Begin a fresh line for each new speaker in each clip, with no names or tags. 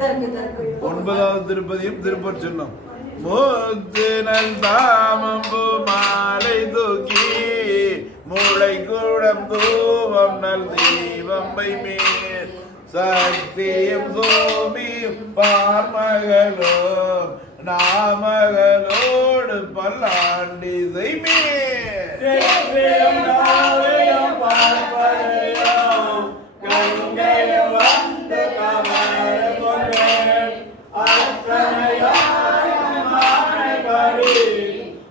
ஒன்பதாவது திருப்பதியும் திருப்பூர் சொன்னோம். மூத்தினல் தாமம்பு மாலை தூக்கி மூளை கூடம் தூவம் நல் தீவம்பை மேல் சக்தியும் சோமியும் பார்மகளும் நாமகளோடு பல்லா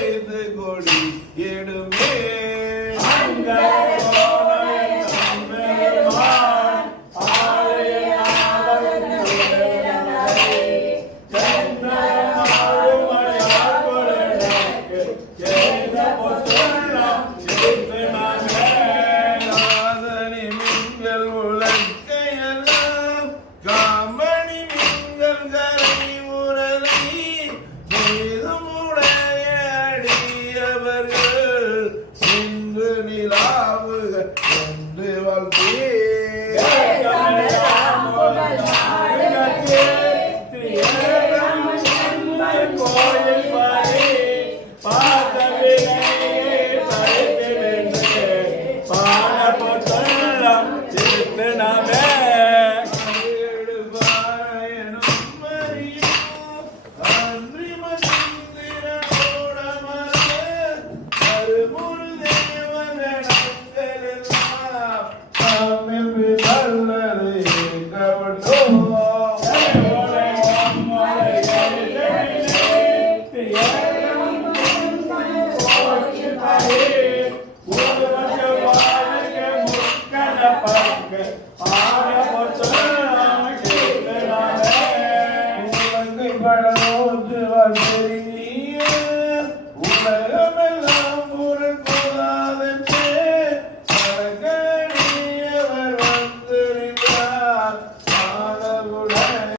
சுடர் வைத்து கொடி எடுமே